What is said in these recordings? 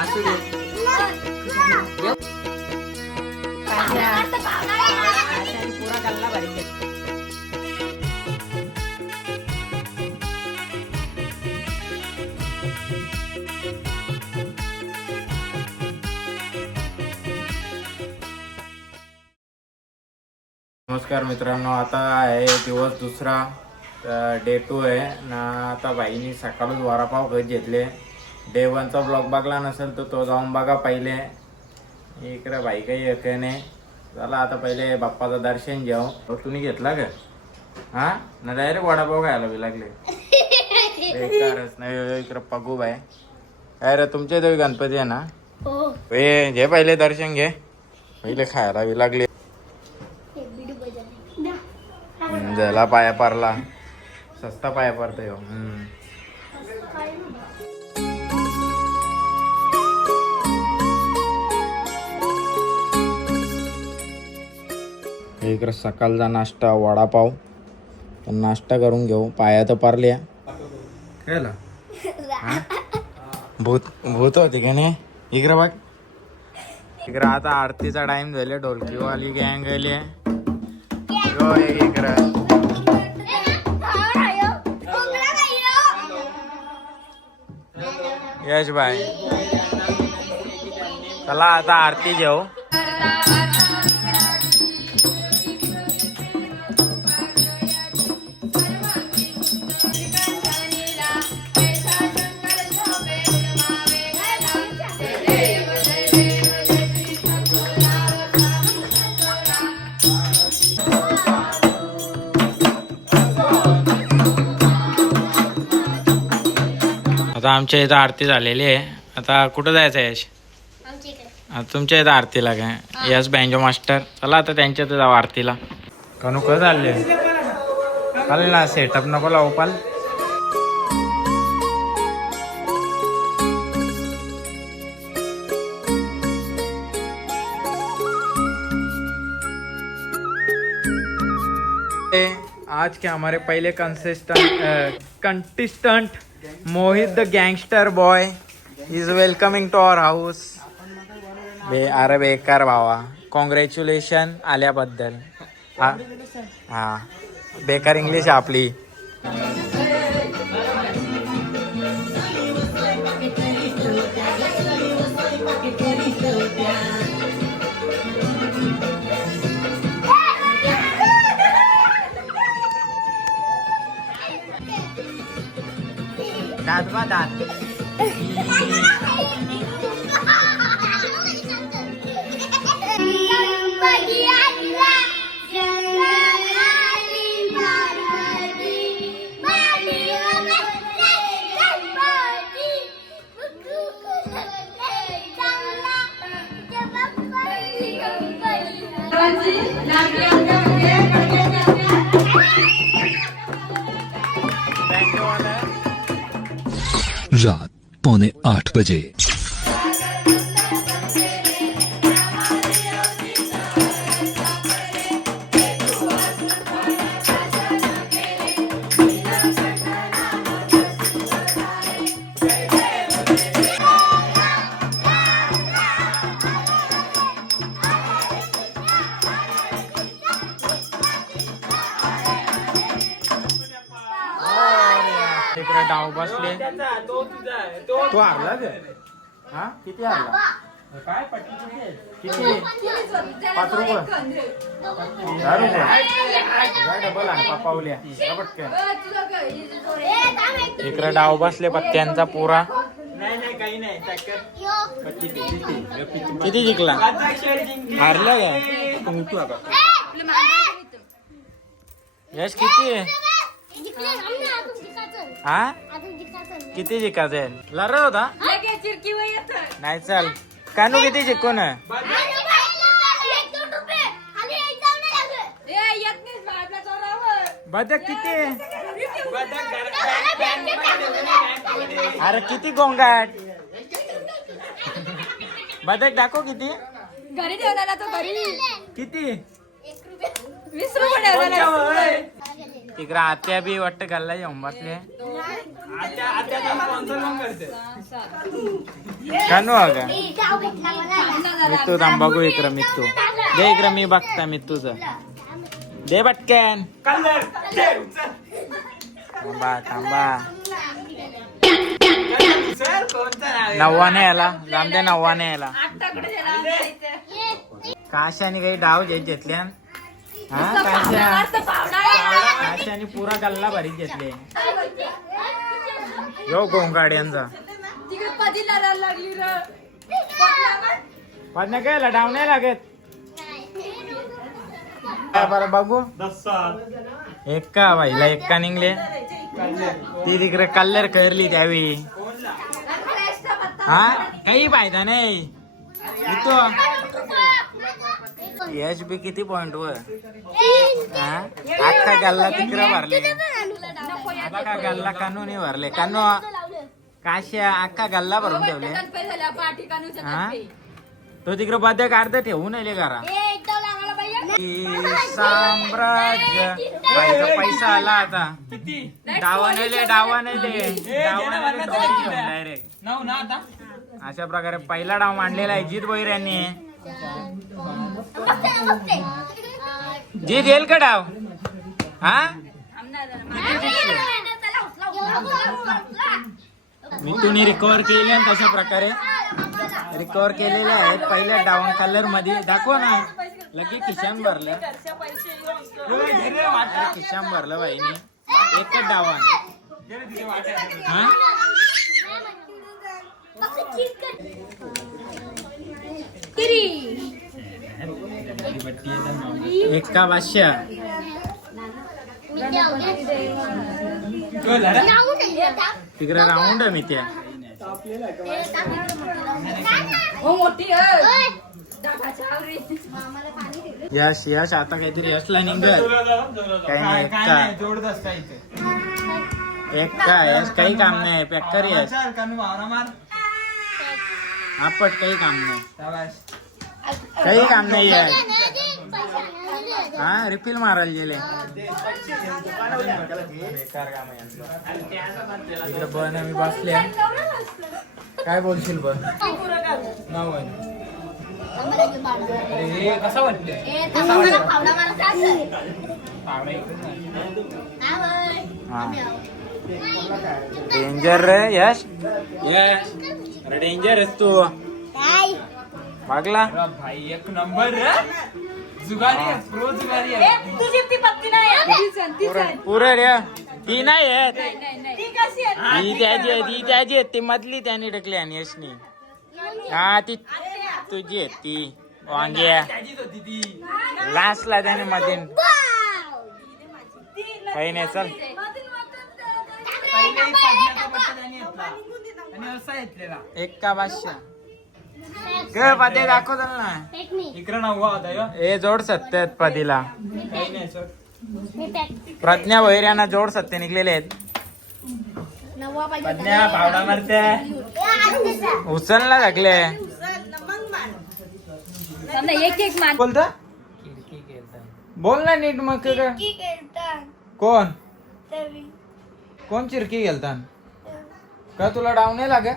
असू दे. पुरा गल्ला नमस्कार मित्रांनो आता आहे दिवस दुसरा डे टू आहे. ना आता बाईनी सकाळच वडापाव घेत घेतले. डे वनचा ब्लॉग बघला नसेल तर तो जाऊन बघा पहिले. इकडे बाई काही येते नाही. चला आता पहिले बाप्पाचं दर्शन घेऊ. हो, तुम्ही घेतला का? हा? ना डायरेक्ट वडापाव खायला बी लागले. बेकारच नाही इकडे पगू बाय काय रे तुमच्या इथे गणपती आहे ना? ए घे पहिले दर्शन घे. पहिले खायला बी लागले. झाला पाया पारला सस्ता पाया पारतोय इकडे सकाळचा नाश्ता वडापाव. तर नाश्ता करून घेऊ. पाया तर पारल्या. भूत भूत होती का नाही? इकडे बघ. इकडे आता आरतीचा टाइम झाले ढोलकीवाली गँग आली यो एक इकडं. यश बाय चला आता आरती घेऊ. आता आमच्या इथं आरती झालेली आहे. आता कुठं जायचं आहे यश? तुमच्या इथं आरतीला काय? Yash banjo master. चला आता त्यांच्या इथं जाऊ आरतीला. कनु कसं चालले चालेल ना सेटअप नको लावू पाल. ए, आज के हमारे पहले consistent contestant Mohit the gangster boy is welcoming to our house बे अरे बेकार भावा. कॉंग्रॅच्युलेशन आल्याबद्दल. हा. हा. बेकार इंग्लिश आपली. दात बा दात रात पौने आठ बजे। डाव बसले. तू हारला का? हा? किती हारला? काय किती? पाच रुपये. दहा रुपये काय डबल आण पापावल्या पटकन इकडे डाव बसले पत्त्यांचा पुरा. किती जिंकला? हारला का? यश किती हा किती जिंकायचे लढत होता? नाही चल. कानू किती जिंकून बदक किती? अरे किती गोंगाट? बदक दाखव किती? घरी ठेवला तो घरी. किती? वीस रुपये ठेवला तिकडे आत्या बी वाटतं येऊन बसले कानू अगा मित्तू थांब बघू इकडं मित्तू. दे इकडं मी बघता मित्तूच. दे पटकन. थांबा थांबा. नव्वाने याला. जाम दे नव्वाने याला. काशाने काही डाव घेत घेतल्या हा काशा काशाने पुरा गल्ला भरीत घेतले. यो गोंगाड्यांचा. तिकडे पदी लढायला लागली र. पण काय डाव नाही लागत? काय बरं बघू. एक्का बाईला एक्का निघले. ती तिकडे कल्लर करली त्यावेळी. हा काही फायदा नाही. येतो यश बी किती पॉइंट वर? हा? अख्खा गल्ला तिकडे भरले. बघा गल्ला कानू नाही भरले कानू काश्या अख्खा गल्ला भरून ठेवले. हा. तो तिकडे बदक अर्ध ठेवून आले घरा. साम्राज्य. पैसा आला आता. डावाने ले डावाने ले डावाने डायरेक्ट अशा प्रकारे पहिला डाव मांडलेला आहे जीत भोईर यांनी जी येईल का डाव? हा? मी तुम्ही रिकवर केले आणि तशा प्रकारे रिकवर केलेले आहेत. पहिल्या डाऊन कलरमध्ये. दाखवा ना. लगे किशान भरलं. किशान भरलं बाईनी. एकच डावान हा? एका भाष्या तिकडे राऊंड आहे मी त्या हो. यश यश आता काहीतरी यशला निघत काही नाही एकटा. एकटा यश काही काम नाही पॅकर यश. आपट काही काम नाही. काही काम नाही यश हा रिफिल मारायला गेले. बेकार काम आहे यांचं. इकडे बन आम्ही बसल्या काय बोलशील बन? नाव आहे. अरे हे कसं वाटलं डेंजर रे यश. यश डेंजर आहेस तू. भागला भाई एक नंबर जुगारी आहे प्रो जुगारी आहे. तुझी ती पत्ती नाही रे. ती नाही नाही. ती कशी आहे? ती त्याची आहे ती त्याची आहे ती मधली त्याने टाकली आणि यशनी. हा ती तुझी आहे ती. वांग्या लास्टला त्याने मध्ये काही नाही चल. एक का बादशा ग पदे दाखव चल ना इकडं नव्वा होता ह्यो. हे. जोड सत्य आहेत पदीला. काही नाही सर. प्रज्ञा वैर्यांना जोड सत्य निघलेले आहेत. प्रज्ञा पावडा मारते. उचलला टाकले त्यांना एक एक मान बोलता? बोल ना नीट मग. कोण? कोण चिरकी गेलता का तुला डाऊन नाही लागे?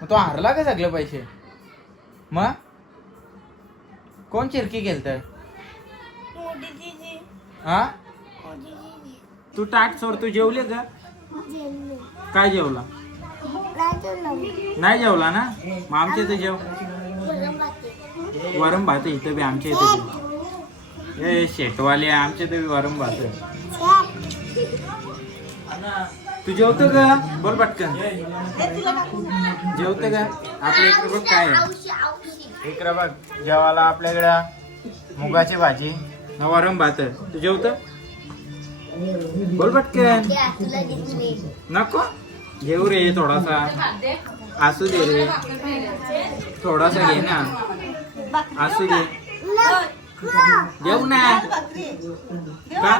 मग तो हारला का सगळे पैसे? मग कोण चिरकी गेलत हा? तू ताट सोड तू जेवले का? काय जेवला? नाही जेवला ना? मग आमच्या इथे जेव. वरम भात इथं बी आमच्या इथे. ए शेटवाले आमच्या इथे बी वरम भात आहे. तू जेवतो का? बोल पटकन. जेवतो का? आपल्या इकडे बघ काय आहे? इकडे बघ जेवायला आपल्याकडे मुगाची भाजी. न भात आहे. तू जेवतो? बोल पटकन. नको. घेऊ रे थोडासा. असू दे रे. थोडासा घे ना. असू दे. घेऊ ना. का?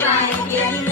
my